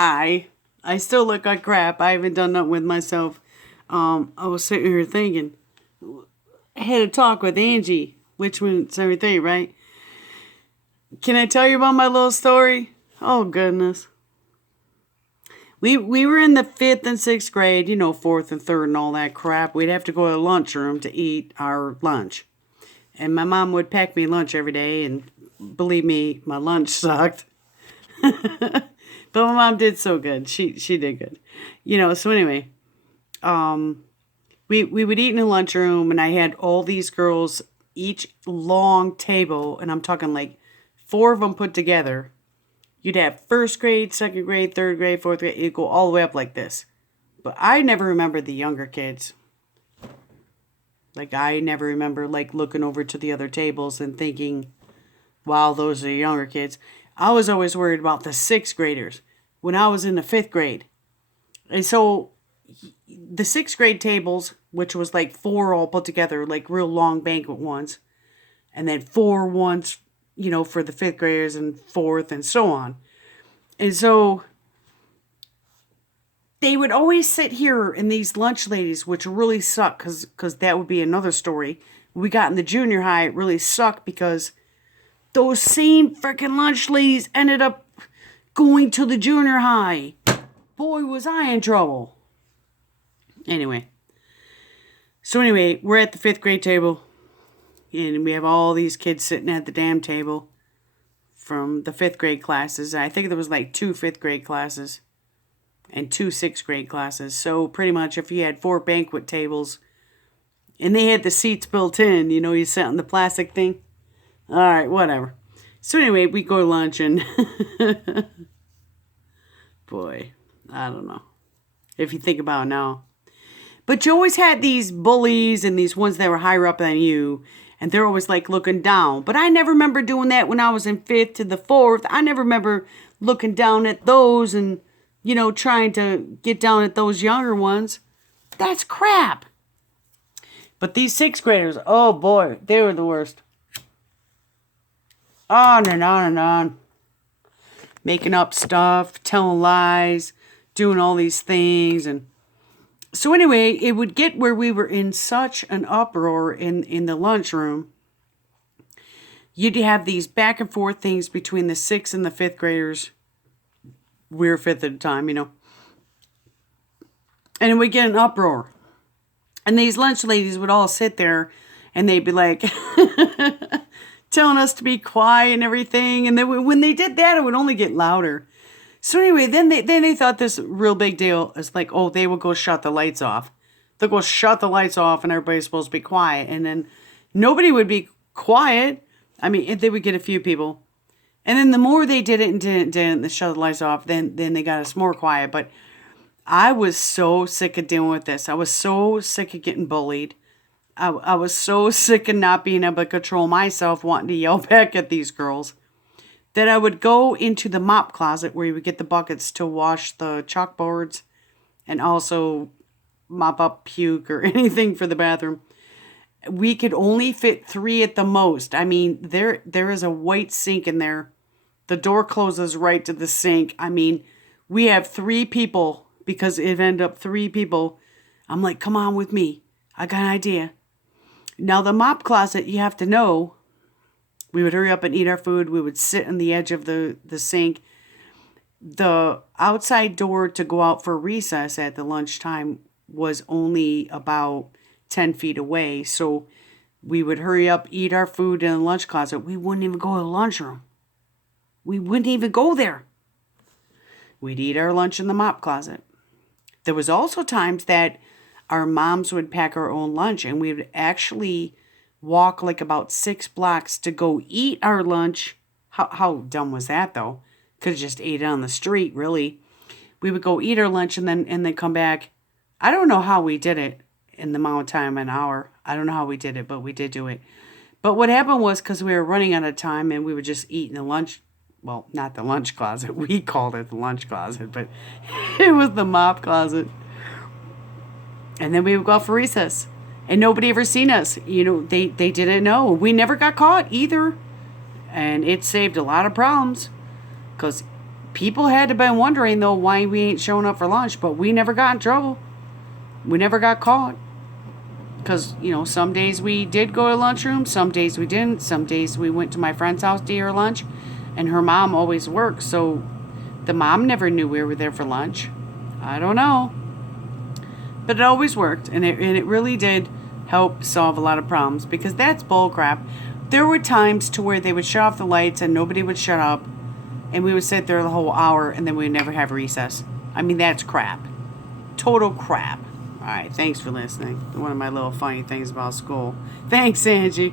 I still look like crap. I haven't done nothing with myself. I was sitting here thinking, I had a talk with Angie, which was everything, right? Can I tell you about my little story? Oh, goodness. We were in the 5th and 6th grade, 4th and 3rd and all that crap. We'd have to go to the lunchroom to eat our lunch. And my mom would pack me lunch every day, and believe me, my lunch sucked. But my mom did so good. She did good. So anyway, we would eat in the lunchroom, and I had all these girls, each long table, and I'm talking like 4 of them put together. You'd have 1st grade, 2nd grade, 3rd grade, 4th grade. It'd go all the way up like this. But I never remember the younger kids. Like, I never remember, like, looking over to the other tables and thinking, wow, those are younger kids. I was always worried about the 6th graders when I was in the 5th grade. And so the 6th grade tables, which was like 4 all put together, like real long banquet ones, and then 4 ones, for the 5th graders and 4th and so on. And so they would always sit here in these lunch ladies, which really sucked because that would be another story. When we got in the junior high, it really sucked because those same freaking lunch ladies ended up going to the junior high. Boy, was I in trouble. Anyway, we're at the 5th grade table, and we have all these kids sitting at the damn table from the 5th grade classes. I think there was like 2 5th grade classes and 2 6th grade classes. So pretty much if you had 4 banquet tables, and they had the seats built in, you sit on the plastic thing. All right, whatever. So anyway, we go to lunch, and boy, I don't know if you think about it now. But you always had these bullies and these ones that were higher up than you, and they're always like looking down. But I never remember doing that when I was in 5th to the 4th. I never remember looking down at those and, trying to get down at those younger ones. That's crap. But these 6th graders, oh boy, they were the worst. On and on and on. Making up stuff, telling lies, doing all these things. And so anyway, it would get where we were in such an uproar in the lunchroom. You'd have these back and forth things between the 6th and the 5th graders. We were 5th at the time, And it would get an uproar. And these lunch ladies would all sit there and they'd be like telling us to be quiet and everything. And then when they did that, it would only get louder. So anyway, then they thought this real big deal is like, oh, they would go shut the lights off. They'll go shut the lights off and everybody's supposed to be quiet. And then nobody would be quiet. I mean, they would get a few people. And then the more they did it and didn't they shut the lights off, then they got us more quiet. But I was so sick of dealing with this. I was so sick of getting bullied. I was so sick of not being able to control myself, wanting to yell back at these girls, that I would go into the mop closet where you would get the buckets to wash the chalkboards and also mop up puke or anything for the bathroom. We could only fit 3 at the most. I mean, there is a white sink in there. The door closes right to the sink. I mean, we have 3 people because it ended up 3 people. I'm like, come on with me. I got an idea. Now, the mop closet, you have to know, we would hurry up and eat our food. We would sit on the edge of the sink. The outside door to go out for recess at the lunchtime was only about 10 feet away. So we would hurry up, eat our food in the lunch closet. We wouldn't even go to the lunchroom. We wouldn't even go there. We'd eat our lunch in the mop closet. There was also times that our moms would pack our own lunch, and we would actually walk like about 6 blocks to go eat our lunch. How dumb was that, though? Could have just ate it on the street, really. We would go eat our lunch and then come back. I don't know how we did it in the amount of time, an hour. I don't know how we did it, but we did do it. But what happened was, because we were running out of time and we would just eat in the lunch, well, not the lunch closet. We called it the lunch closet, but it was the mop closet. And then we would go out for recess. And nobody ever seen us. They didn't know. We never got caught either. And it saved a lot of problems. Because People had to been wondering, though, why we ain't showing up for lunch, but we never got in trouble. We never got caught. Because, some days we did go to lunchroom, some days we didn't. Some days we went to my friend's house to eat her lunch, and her mom always worked, so the mom never knew we were there for lunch. I don't know. But it always worked, and it really did help solve a lot of problems, because that's bull crap. There were times to where they would shut off the lights and nobody would shut up, and we would sit there the whole hour, and then we would never have recess. I mean, that's crap. Total crap. All right, thanks for listening. One of my little funny things about school. Thanks, Angie.